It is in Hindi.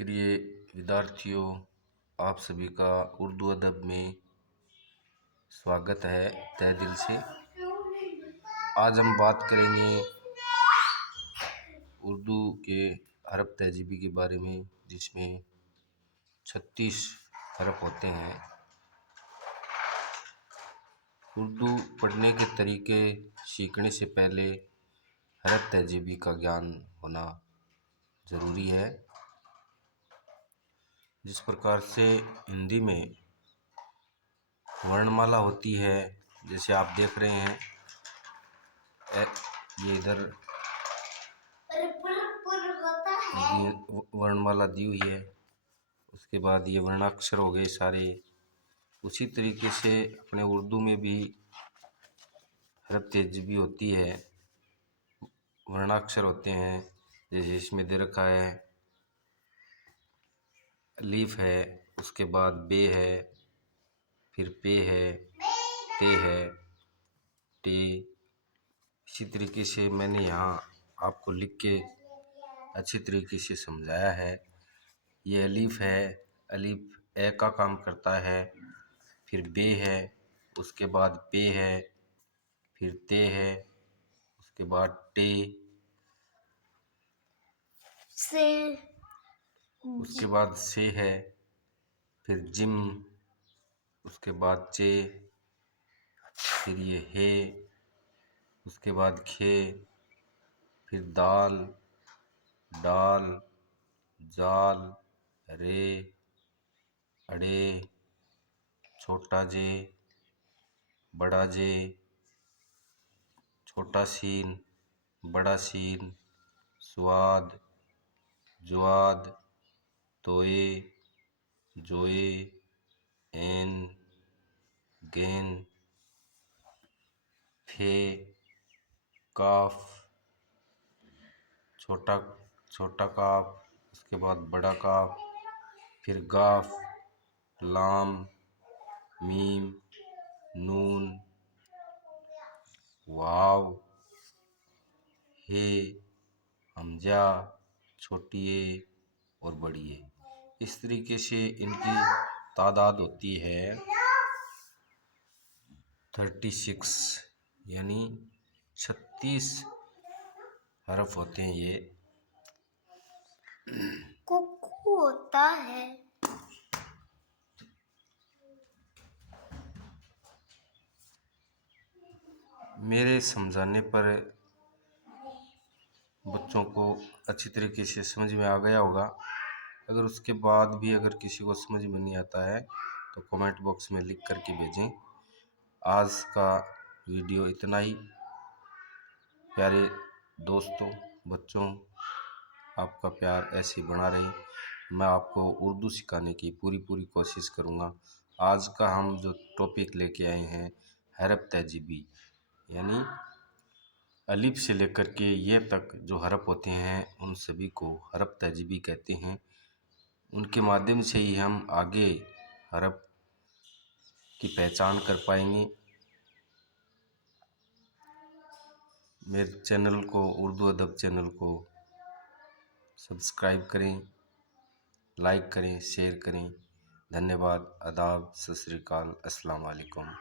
प्रिय विद्यार्थियों, आप सभी का उर्दू अदब में स्वागत है तहे दिल से। आज हम बात करेंगे उर्दू के हरफ तहजीबी के बारे में, जिसमें 36 हरफ होते हैं। उर्दू पढ़ने के तरीके सीखने से पहले हरफ तहजीबी का ज्ञान होना ज़रूरी है। जिस प्रकार से हिंदी में वर्णमाला होती है, जैसे आप देख रहे हैं, ये इधर वर्णमाला दी हुई है। उसके बाद ये वर्णाक्षर हो गए सारे। उसी तरीके से अपने उर्दू में भी हरफ तहजीबी होती है, वर्णाक्षर होते हैं। जैसे इसमें दे रखा है अलीफ है, उसके बाद बे है, फिर पे है, ते है, टे। इसी तरीके से मैंने यहाँ आपको लिख के अच्छी तरीके से समझाया है। ये अलीफ है, अलीफ ए का काम करता है। फिर बे है, उसके बाद पे है, फिर ते है, उसके बाद टे, से, उसके बाद से है, फिर जिम, उसके बाद चे, फिर ये है, उसके बाद खे, फिर दाल, डाल, जाल, रे, अड़े, छोटा जे, बड़ा जे, छोटा सीन, बड़ा सीन, स्वाद, ज्वाद, तोए, जोए, एन, गेन, फे, काफ, छोटा छोटा काफ, उसके बाद बड़ा काफ, फिर गाफ, लाम, मीम, नून, वाव, हे, हमजा, छोटी ए और बड़ी ए। इस तरीके से इनकी तादाद होती है 36, यानी 36 हरफ होते हैं। ये कुक्कू होता है। मेरे समझाने पर बच्चों को अच्छी तरीके से समझ में आ गया होगा। अगर उसके बाद भी अगर किसी को समझ में नहीं आता है तो कमेंट बॉक्स में लिख कर के भेजें। आज का वीडियो इतना ही। प्यारे दोस्तों, बच्चों, आपका प्यार ऐसे बना रहे। मैं आपको उर्दू सिखाने की पूरी कोशिश करूँगा। आज का हम जो टॉपिक लेके आए हैं, हरफ तहजीबी, यानी अलिफ से लेकर के ये तक जो हरफ होते हैं उन सभी को हरफ तहजीबी कहते हैं। उनके माध्यम से ही हम आगे हरफ की पहचान कर पाएंगे। मेरे चैनल को, उर्दू अदब चैनल को सब्सक्राइब करें, लाइक करें, शेयर करें। धन्यवाद। आदाब, सत श्री अकाल, अस्सलाम वालेकुम।